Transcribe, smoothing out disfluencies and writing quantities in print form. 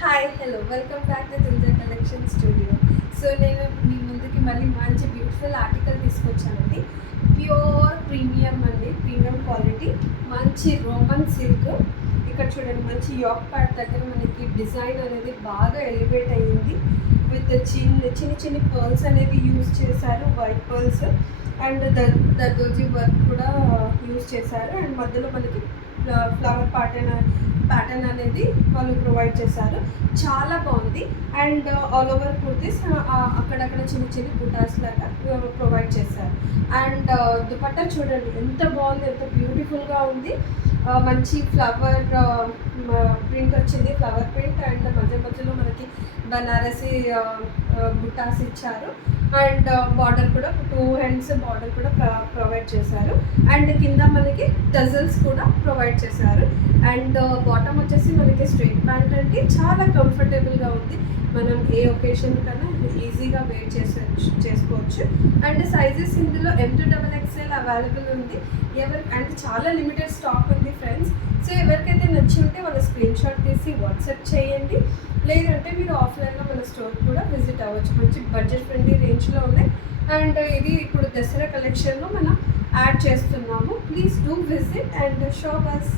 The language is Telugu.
Hi hello welcome back to Tulja collection studio. So నేను మీ ముందుకి మళ్ళీ మంచి బ్యూటిఫుల్ ఆర్టికల్ తీసుకొచ్చానండి. ప్యూర్ ప్రీమియం అండి, ప్రీమియం క్వాలిటీ, మంచి రోమన్ సిల్క్. ఇక్కడ చూడండి, మంచి యోక్ ప్యాడ్ దగ్గర మనకి డిజైన్ అనేది బాగా ఎలివేట్ అయ్యింది. విత్ చిన్ని పర్ల్స్ అనేది యూజ్ చేశారు, white pearls and zardozi work కూడా యూజ్ చేశారు. అండ్ మధ్యలో మనకి ఫ్లవర్ ప్యాటర్న్ అనేది వాళ్ళు ప్రొవైడ్ చేశారు. చాలా బాగుంది. అండ్ ఆల్ ఓవర్ కుర్తీస్ అక్కడక్కడ చిన్న బుటాస్ లాగా ప్రొవైడ్ చేశారు. అండ్ దుపట్టా చూడండి ఎంత బాగుంది, ఎంత బ్యూటిఫుల్గా ఉంది. మంచి ఫ్లవర్ ప్రింట్ వచ్చింది, ఫ్లవర్ ప్రింట్. అండ్ మధ్యలో మనకి బనారసి బుటాస్ ఇచ్చారు. అండ్ బార్డర్ కూడా 2 hands బార్డర్ కూడా ప్రొవైడ్ చేశారు. అండ్ కింద మనకి టజల్స్ కూడా ప్రొవైడ్ చేశారు. అండ్ బాటమ్ వచ్చేసి మనకి స్ట్రైట్ ప్యాంట్ అండి, చాలా కంఫర్టబుల్గా ఉంది. మనం ఏ ఒకేషన్ కన్నా ఈజీగా వేర్ చేసుకోవచ్చు. అండ్ సైజెస్ ఇందులో M2XXL అవైలబుల్ ఉంది. అండ్ చాలా లిమిటెడ్ స్టాక్ ఉంది ఫ్రెండ్స్. సో ఎవరికైతే నచ్చి ఉంటే వాళ్ళ స్క్రీన్ షాట్ తీసి వాట్సాప్ చేయండి. లేదంటే మీరు ఆఫ్లైన్లో మన స్టోర్ కూడా విజిట్ అవ్వచ్చు. మంచి బడ్జెట్ ఫ్రెండ్లీ రేంజ్లో ఉన్నాయి. అండ్ ఇది ఇప్పుడు దసరా కలెక్షన్లో మనం యాడ్ చేస్తున్నాము. Please do visit and shop us.